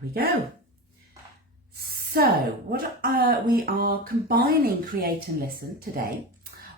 There we go. So we are combining Create and Listen today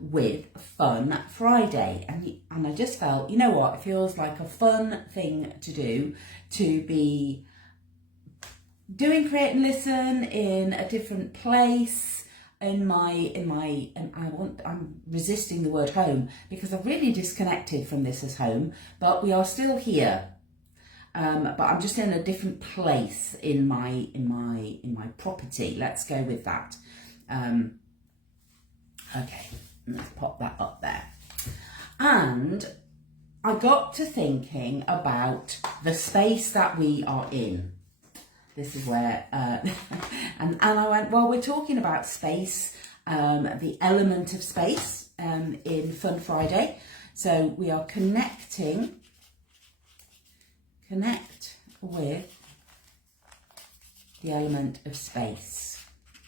with Fun Friday, and I just felt, you know what, it feels like a fun thing to do, to be doing Create and Listen in a different place I'm resisting the word home because I've really disconnected from this as home, but we are still here. But I'm just in a different place in my property. Let's go with that. Okay, let's pop that up there. And I got to thinking about the space that we are in. This is where, and I went, well, we're talking about space, the element of space in Fun Friday. So we are connect with the element of space.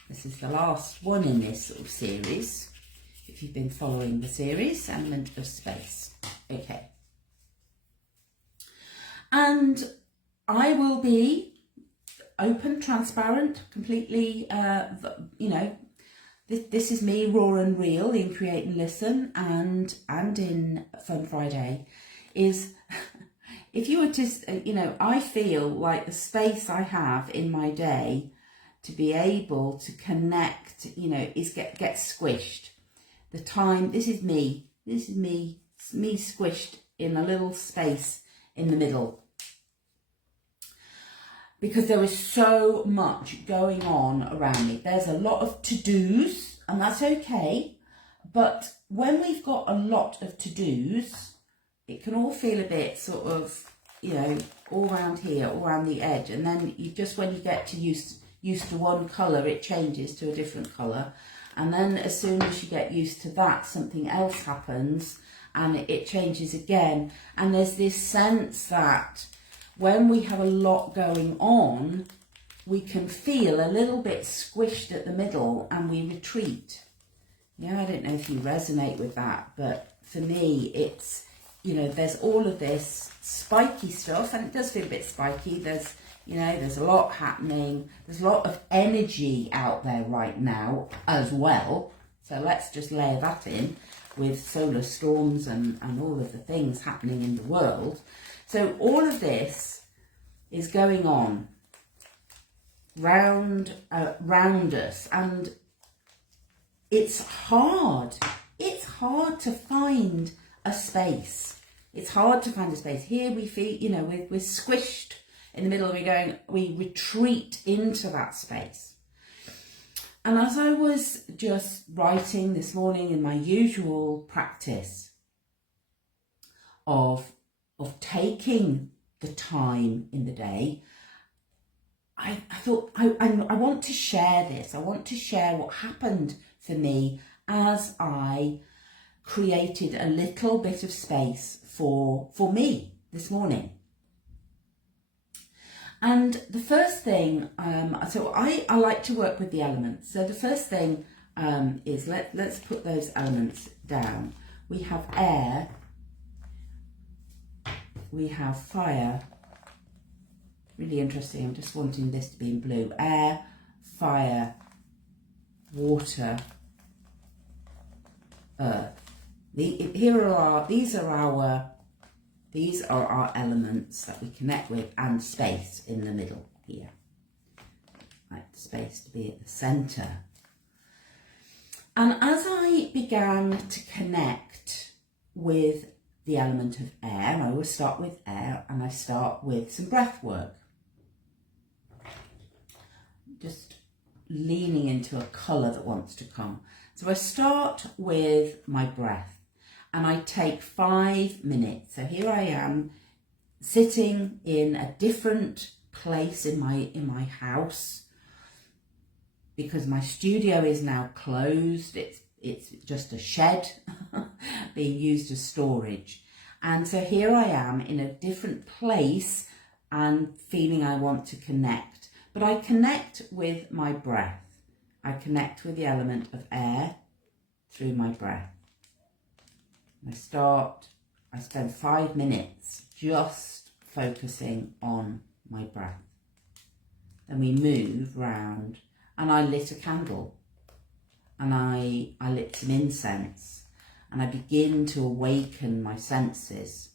This is the last one in this sort of series, if you've been following the series, element of space. Okay. And I will be open, transparent, completely, this is me raw and real in Create and Listen and in Fun Friday. Is if you were to, I feel like the space I have in my day to be able to connect, is get squished. The time, this is me squished in a little space in the middle. Because there is so much going on around me. There's a lot of to-dos, and that's okay. But when we've got a lot of to-dos, it can all feel a bit sort of, all around here, all around the edge. And then when you get to used to one colour, it changes to a different colour. And then as soon as you get used to that, something else happens and it changes again. And there's this sense that when we have a lot going on, we can feel a little bit squished at the middle and we retreat. Yeah, I don't know if you resonate with that, but for me, it's, there's all of this spiky stuff, and it does feel a bit spiky. There's a lot happening. There's a lot of energy out there right now as well. So let's just layer that in with solar storms and all of the things happening in the world. So all of this is going on round us, and it's hard. It's hard to find a space. It's hard to find a space. Here we feel, we're squished in the middle. We retreat into that space. And as I was just writing this morning in my usual practice of taking the time in the day, I thought I want to share this. I want to share what happened for me as I created a little bit of space for me this morning. And the first thing, so I like to work with the elements. So the first thing is let's put those elements down. We have air. We have fire. Really interesting. I'm just wanting this to be in blue. Air, fire, water, earth. These are our elements that we connect with, and space in the middle here. Like space to be at the centre. And as I began to connect with the element of air, I always start with air, and I start with some breath work. Just leaning into a colour that wants to come. So I start with my breath, and I take 5 minutes. So here I am sitting in a different place in my house, because my studio is now closed. It's just a shed being used as storage. And so here I am in a different place and feeling I want to connect. But I connect with my breath. I connect with the element of air through my breath. I spend 5 minutes just focusing on my breath. then we move round, and I lit a candle, and I lit some incense, and I begin to awaken my senses.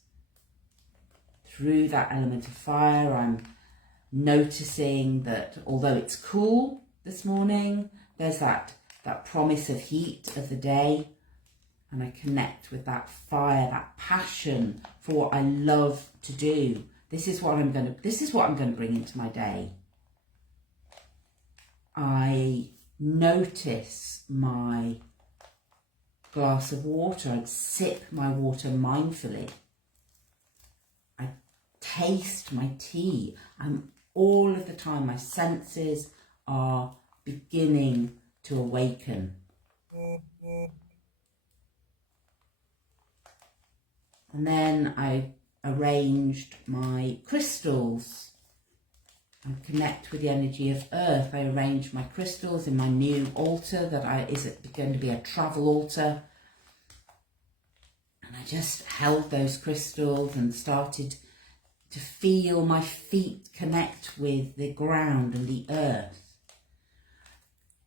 Through that element of fire, I'm noticing that although it's cool this morning, there's that promise of heat of the day, and I connect with that fire, that passion for what I love to do. This is what I'm going to bring into my day. I notice my glass of water. I sip my water mindfully. I taste my tea, and all of the time my senses are beginning to awaken. And then I arranged my crystals and connect with the energy of earth. I arranged my crystals in my new altar that is going to be a travel altar. And I just held those crystals and started to feel my feet connect with the ground and the earth.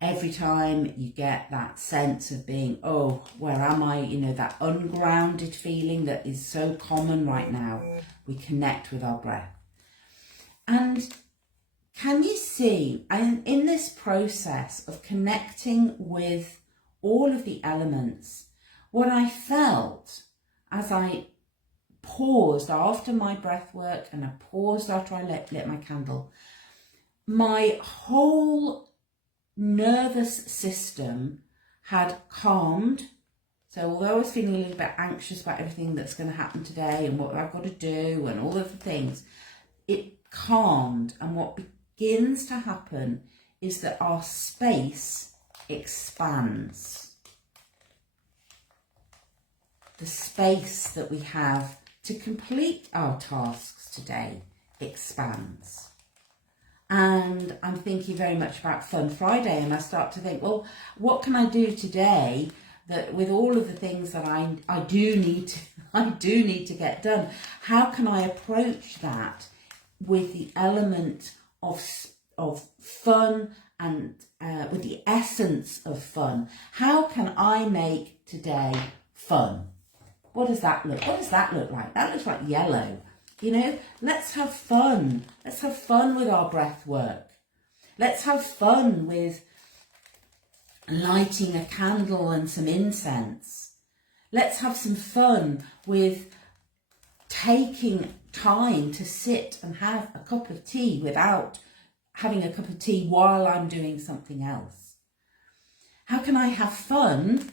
Every time you get that sense of being, oh, where am I? You know, that ungrounded feeling that is so common right now, we connect with our breath. And can you see, and in this process of connecting with all of the elements, what I felt as I paused after my breath work and I paused after I lit my candle, my whole nervous system had calmed. So although I was feeling a little bit anxious about everything that's going to happen today and what I've got to do and all of the things, it calmed. And what begins to happen is that our space expands. The space that we have to complete our tasks today expands. And I'm thinking very much about Fun Friday, and I start to think, well, what can I do today that with all of the things that I do need to get done? How can I approach that with the element of fun and with the essence of fun? How can I make today fun? What does that look like? That looks like yellow. You know, let's have fun. Let's have fun with our breath work. Let's have fun with lighting a candle and some incense. Let's have some fun with taking time to sit and have a cup of tea without having a cup of tea while I'm doing something else. How can I have fun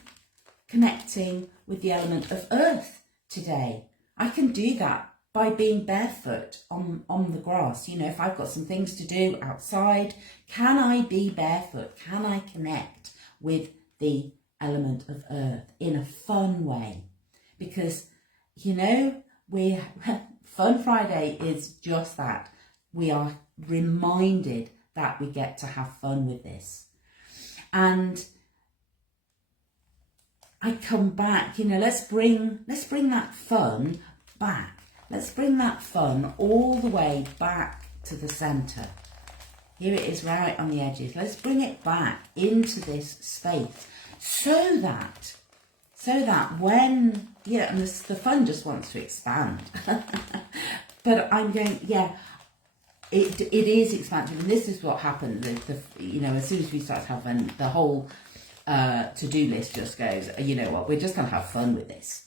connecting with the element of earth today? I can do that by being barefoot on the grass. You know, if I've got some things to do outside, can I be barefoot? Can I connect with the element of earth in a fun way? Because, you know, Fun Friday is just that. We are reminded that we get to have fun with this. And I come back, you know, let's bring that fun back. Let's bring that fun all the way back to the centre. Here it is right on the edges. Let's bring it back into this space so that when, yeah, and the fun just wants to expand. But I'm going, yeah, it is expansive. And this is what happened. You know, as soon as we start having the whole to-do list just goes, you know what, we're just going to have fun with this.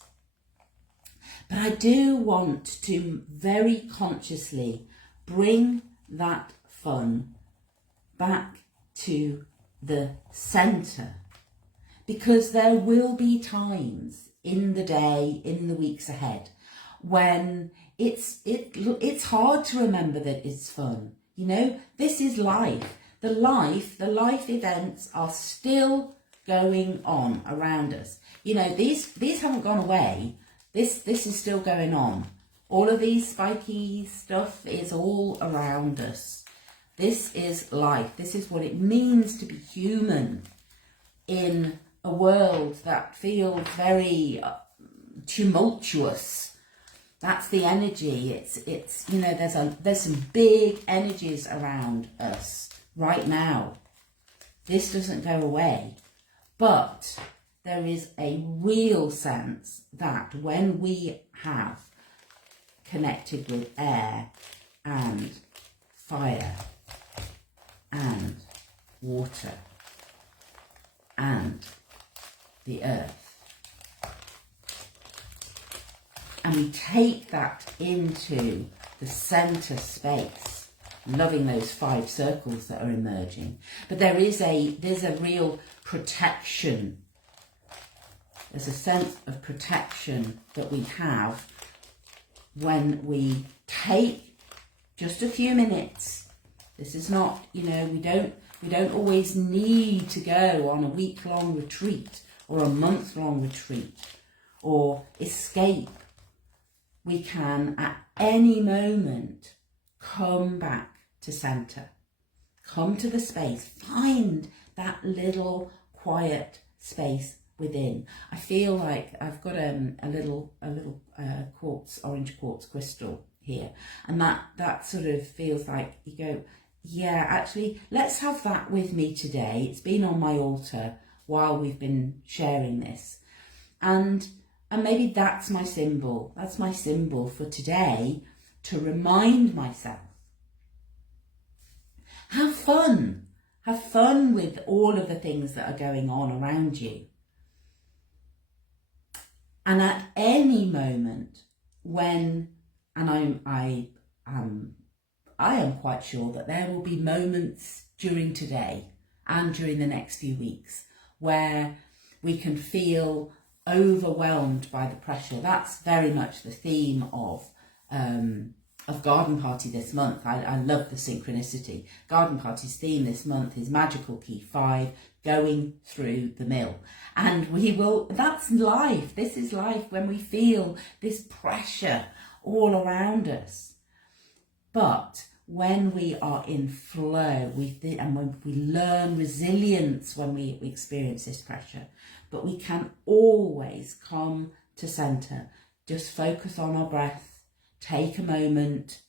But I do want to very consciously bring that fun back to the centre, because there will be times in the day, in the weeks ahead, when it's hard to remember that it's fun. You know, this is life. The life events are still going on around us. You know, these haven't gone away. This is still going on. All of these spiky stuff is all around us. This is life. This is what it means to be human in a world that feels very tumultuous, That's the energy. It's you know, there's some big energies around us right now. This doesn't go away, but there is a real sense that when we have connected with air and fire and water and the earth, and we take that into the centre space, loving those 5 circles that are emerging. But there's a real protection. There's a sense of protection that we have when we take just a few minutes. This is not, you know, we don't always need to go on a week-long retreat or a month-long retreat or escape. We can at any moment come back to centre, come to the space, find that little quiet space within. I feel like I've got a little quartz, orange quartz crystal here, and that sort of feels like you go, yeah, actually, let's have that with me today. It's been on my altar while we've been sharing this, and maybe that's my symbol. That's my symbol for today, to remind myself. Have fun. Have fun with all of the things that are going on around you. And at any moment when, and I am quite sure that there will be moments during today and during the next few weeks where we can feel overwhelmed by the pressure. That's very much the theme of Garden Party this month. I love the synchronicity. Garden Party's theme this month is Magical Key 5, going through the mill. And that's life. This is life when we feel this pressure all around us. But when we are in flow, and when we learn resilience when we experience this pressure, but we can always come to centre, just focus on our breath, take a moment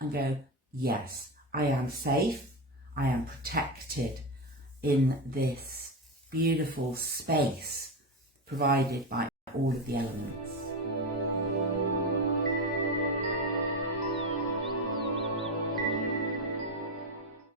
and go, yes, I am safe, I am protected in this beautiful space provided by all of the elements.